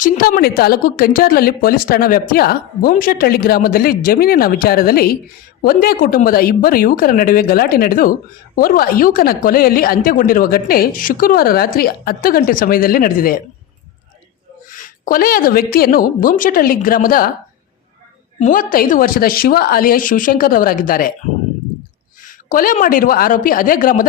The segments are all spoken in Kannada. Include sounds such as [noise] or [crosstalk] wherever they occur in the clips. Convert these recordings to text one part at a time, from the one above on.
ಚಿಂತಾಮಣಿ ತಾಲೂಕು ಕಂಚಾರ್ಲಲ್ಲಿ ಪೊಲೀಸ್ ಠಾಣಾ ವ್ಯಾಪ್ತಿಯ ಭೂಮಶೆಟ್ಟಹಳ್ಳಿ ಗ್ರಾಮದಲ್ಲಿ ಜಮೀನಿನ ವಿಚಾರದಲ್ಲಿ ಒಂದೇ ಕುಟುಂಬದ ಇಬ್ಬರು ಯುವಕರ ನಡುವೆ ಗಲಾಟೆ ನಡೆದು ಓರ್ವ ಯುವಕನ ಕೊಲೆಯಲ್ಲಿ ಅಂತ್ಯಗೊಂಡಿರುವ ಘಟನೆ ಶುಕ್ರವಾರ ರಾತ್ರಿ ಹತ್ತು ಗಂಟೆ ಸಮಯದಲ್ಲಿ ನಡೆದಿದೆ. ಕೊಲೆಯಾದ ವ್ಯಕ್ತಿಯನ್ನು ಭೂಮಶೆಟ್ಟಹಳ್ಳಿ ಗ್ರಾಮದ ಮೂವತ್ತೈದು ವರ್ಷದ ಶಿವ ಆಲಯ ಶಿವಶಂಕರ್ ಅವರಾಗಿದ್ದಾರೆ ಕೊಲೆ ಮಾಡಿರುವ ಆರೋಪಿ ಅದೇ ಗ್ರಾಮದ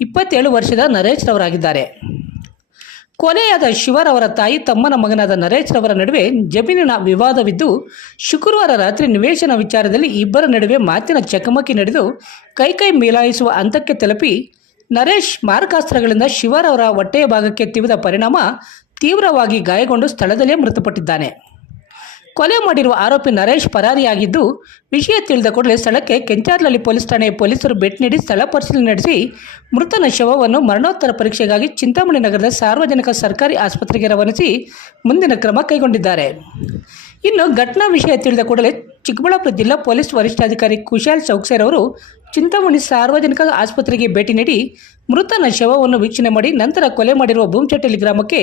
ಇಪ್ಪತ್ತೇಳು ವರ್ಷದ ನರೇಶ್ ರವರಾಗಿದ್ದಾರೆ. ಕೊಲೆಯಾದ ಶಿವರವರ ತಾಯಿ ತಮ್ಮನ ಮಗನಾದ ನರೇಶ್ ರವರ ನಡುವೆ ಜಮೀನಿನ ವಿವಾದವಿದ್ದು, ಶುಕ್ರವಾರ ರಾತ್ರಿ ನಿವೇಶನ ವಿಚಾರದಲ್ಲಿ ಇಬ್ಬರ ನಡುವೆ ಮಾತಿನ ಚಕಮಕಿ ನಡೆದು ಕೈಕೈ ಮೇಲಾಯಿಸುವ ಹಂತಕ್ಕೆ ತಲುಪಿ, ನರೇಶ್ ಮಾರಕಾಸ್ತ್ರಗಳಿಂದ ಶಿವರವರ ಹೊಟ್ಟೆಯ ಭಾಗಕ್ಕೆ ತಿವಿದ ಪರಿಣಾಮ ತೀವ್ರವಾಗಿ ಗಾಯಗೊಂಡು ಸ್ಥಳದಲ್ಲೇ ಮೃತಪಟ್ಟಿದ್ದಾನೆ. ಕೊಲೆ ಮಾಡಿರುವ ಆರೋಪಿ ನರೇಶ್ ಪರಾರಿಯಾಗಿದ್ದು, ವಿಷಯ ತಿಳಿದ ಕೂಡಲೇ ಸ್ಥಳಕ್ಕೆ ಕೆಂಚಾರ್ಲಲ್ಲಿ ಪೊಲೀಸ್ ಠಾಣೆಯ ಪೊಲೀಸರು ಭೇಟಿ ನೀಡಿ ಸ್ಥಳ ಪರಿಶೀಲನೆ ನಡೆಸಿ ಮೃತನ ಶವವನ್ನು ಮರಣೋತ್ತರ ಪರೀಕ್ಷೆಗಾಗಿ ಚಿಂತಾಮಣಿ ನಗರದ ಸಾರ್ವಜನಿಕ ಸರ್ಕಾರಿ ಆಸ್ಪತ್ರೆಗೆ ರವಾನಿಸಿ ಮುಂದಿನ ಕ್ರಮ ಕೈಗೊಂಡಿದ್ದಾರೆ. ಇನ್ನು ಘಟನಾ ವಿಷಯ ತಿಳಿದ ಕೂಡಲೇ ಚಿಕ್ಕಬಳ್ಳಾಪುರ ಜಿಲ್ಲಾ ಪೊಲೀಸ್ ವರಿಷ್ಠಾಧಿಕಾರಿ ಕುಶಾಲ್ ಚೌಕ್ಸೇರ್ ಅವರು ಚಿಂತಾಮಣಿ ಸಾರ್ವಜನಿಕ ಆಸ್ಪತ್ರೆಗೆ ಭೇಟಿ ನೀಡಿ ಮೃತನ ಶವವನ್ನು ವೀಕ್ಷಣೆ ಮಾಡಿ ನಂತರ ಕೊಲೆ ಮಾಡಿರುವ ಭೂಮಚಟ್ಟಳ್ಳಿ ಗ್ರಾಮಕ್ಕೆ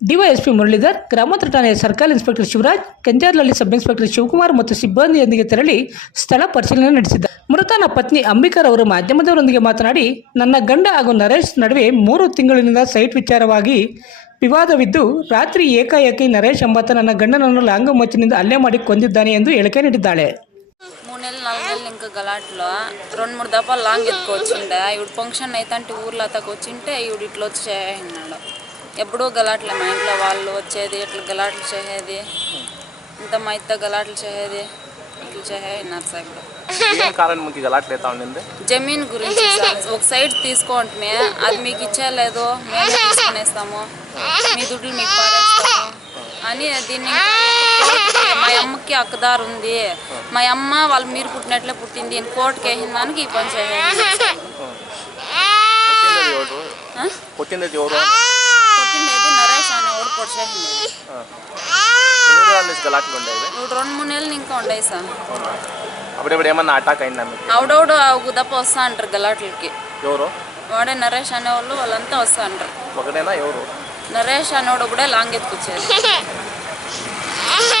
ಡಿವೈಎಸ್ಪಿ ಮುರಳೀಧರ್ ಗ್ರಾಮಾಂತರ ಠಾಣೆಯ ಸರ್ಕಲ್ ಇನ್ಸ್ಪೆಕ್ಟರ್ ಶಿವರಾಜ್ ಕೆಂಜಾರ್ಲಲ್ಲಿ ಸಬ್ ಇನ್ಸ್ಪೆಕ್ಟರ್ ಶಿವಕುಮಾರ್ ಮತ್ತು ಸಿಬ್ಬಂದಿಯೊಂದಿಗೆ ತೆರಳಿ ಸ್ಥಳ ಪರಿಶೀಲನೆ ನಡೆಸಿದ್ದಾರೆ ಮೃತನ ಪತ್ನಿ ಅಂಬಿಕರ್ ಅವರು ಮಾಧ್ಯಮದವರೊಂದಿಗೆ ಮಾತನಾಡಿ ನನ್ನ ಗಂಡ ಹಾಗೂ ನರೇಶ್ ನಡುವೆ ಮೂರು ತಿಂಗಳಿನಿಂದ ಸೈಟ್ ವಿಚಾರವಾಗಿ ವಿವಾದವಿದ್ದು ರಾತ್ರಿ ಏಕಾಏಕಿ ನರೇಶ್ ಎಂಬಾತ ನನ್ನ ಗಂಡನನ್ನು ಲಾಂಗ ಮಚ್ಚಿನಿಂದ ಹಲ್ಲೆ ಮಾಡಿ ಕೊಂದಿದ್ದಾನೆ ಎಂದು ಹೇಳಿಕೆ ನೀಡಿದ್ದಾಳೆ మూడు నెలలు నాలుగు నెలలు ఇంకా గలాట్లో రెండు మూడు దఫాలు లాంగ్ ఎత్తుకొచ్చిండే ఇవిడు ఫంక్షన్ అయితే ఊర్లో అతకు వచ్చింటే ఇవిడు ఇట్లా వచ్చి చేసినాడు ఎప్పుడూ గలాట్లే మా ఇంట్లో వాళ్ళు వచ్చేది ఇట్లా గలాట్లు చేసేది. ఇంత మా ఇత్త గలాట్లు చేసేది ఇట్లా చేసేసినారు సార్ ఇప్పుడు ఏం కారణం మీకు గలాట్లు అవుతా ఉండింది? జమీన్ గురించి ఒక సైడ్ తీసుకోంటే అది మీకు ఇచ్చేయలేదు మేము తీసుకునేస్తాము. మీ దుడ్లు మీకు పారేస్తాము. అని దీన్ని మా అమ్మకి అక్కదారు ఉంది. మా అమ్మ వాళ్ళు మీరు పుట్టినట్లే పుట్టింది. అని కోర్టుకి వేసిన దానికి ఈ పని చేయాలి కొట్టింది ఎవరు కొట్టింది ఎవరు పుట్టిండేది నరేష్ అని ఎవరు పొడి చేసింది ఎన్ని రోజుల నుంచి గలాట్లు రెండు మూడు నెలలు ఇంకా ఉండయి సార్. అప్పుడప్పుడు ఏమన్నా అటాక్ అయిందా అవుడవుడు గుదప్ప వస్తా అంటారు గలాట్లకి ఎవరు? వాడే నరేష్ అనేవాళ్ళు వాళ్ళంతా వస్తా అంటారు ఒకటేనా ఎవరు? నరేష్ అనేవాడు కూడా లాంగ్ ఎత్తుకొచ్చేది [laughs]